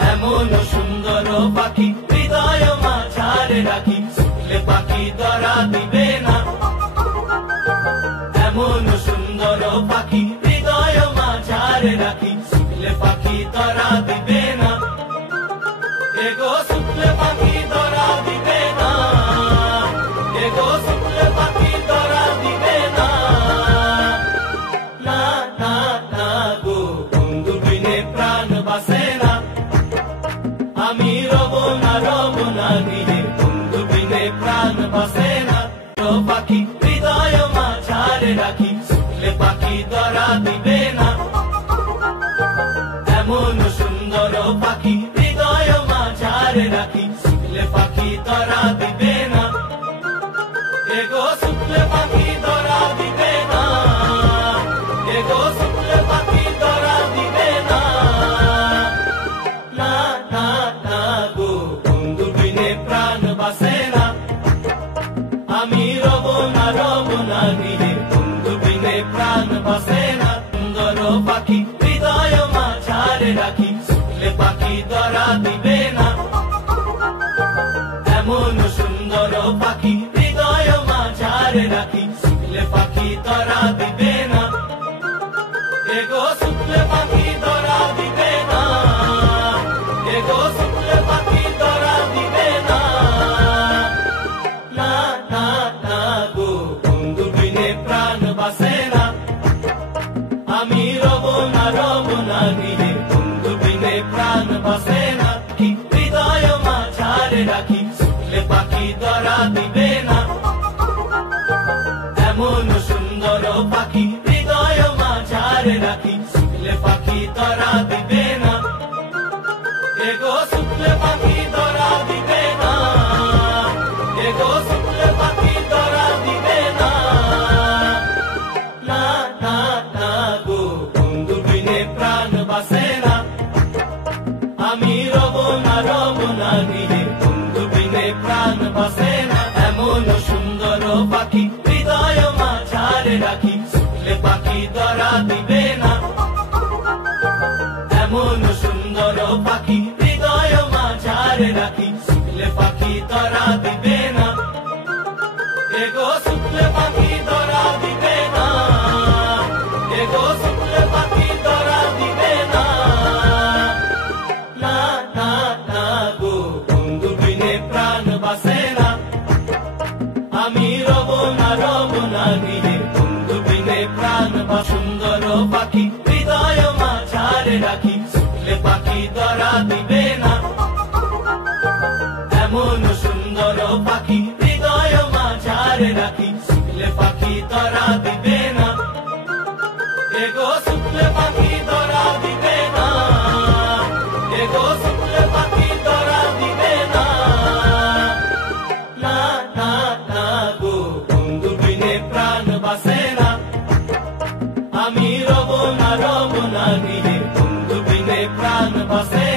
এমন সুন্দর পাখি হৃদয় মাঝারে রাখি, ছুটলে পাখি ধরা দিবে না। এমন সুন্দর পাখি হৃদয় মাঝারে রাখি, ছুটলে পাখি ধরা দিবে না। এগো ছুটলে পাখি ধরা দিবে না, এগো ছুটলে পাখি ধরা দিবে না। না না না গো বন্ধু বিনে প্রাণ বাসে না, আমি রব না গৃহে, বন্ধু বিনে প্রাণ বাসে না। পাখি হৃদয় মাঝারে রাখি, ছুটলে পাখি ধরা দিবে না। এমন সুন্দর পাখি হৃদয় মাঝারে রাখি, ছুটলে পাখি ধরা দিবে না। এগো ছুটলে পাখি ধরা দিবে না, এগো ছুটলে পাখি ধরা দিবে না। না না না গো বন্ধু বিনে প্রাণ বাসে না, আমি রব না গৃহে, বন্ধু বিনে প্রাণ বাসে না। সুন্দর পাখি হৃদয় মাঝারে রাখি, ছুটলে পাখি ধরা দিবে না। এমন সুন্দর পাখি হৃদয় মাঝারে রাখি, ছুটলে পাখি ধরা দিবে না। এগো ছুটলে পাখি ধরা দিবে না, এগো ছুটলে পাখি ধরা দিবে না। না না না গো বন্ধু বিনে প্রাণ বাসে না, আমি রব না গৃহে, বন্ধু বিনে প্রাণ বাসে না। হৃদয় মাঝারে রাখি, ছুটলে পাখি ধরা দিবে না। এমন সুন্দর পাখি হৃদয় মাঝারে রাখি, ছুটলে পাখি ধরা দিবে না। এগো ছুটলে পাখি ধরা দিবে না, এগো ছুটলে পাখি ধরা দিবে না। না না না গো বন্ধু বিনে প্রাণ বাসে না, আমি রব না গৃহে, বন্ধু বিনে প্রাণ বাসে না। এমন সুন্দর পাখি হৃদয় মাঝারে রাখি, ছুটলে পাখি ধরা দিবে না। এমন সুন্দর পাখি হৃদয় মাঝারে রাখি, ছুটলে পাখি ধরা দিবে না। এগো ছুটলে পাখি ধরা দিবে না, এগো ছুটলে পাখি ধরা দিবে না। না না না গো বন্ধু বিনে প্রাণ বাসে না, আমি রব না গৃহে, বন্ধু বিনে প্রাণ বা। সুন্দর পাখি হৃদয় মাঝারে রাখি, ছুটলে পাখি ধরা দিবে না। এমন সুন্দর পাখি হৃদয় মাঝারে রাখি, ছুটলে পাখি ধরা দিবে না। এগো ছুটলে পাখি ধরা দিবে না, এগো ছুটলে পাখি ধরা দিবে না। না না না গো বন্ধু বিনে প্রাণ বাসে না, আমি রব না গৃহে, বন্ধু বিনে প্রাণ বাসে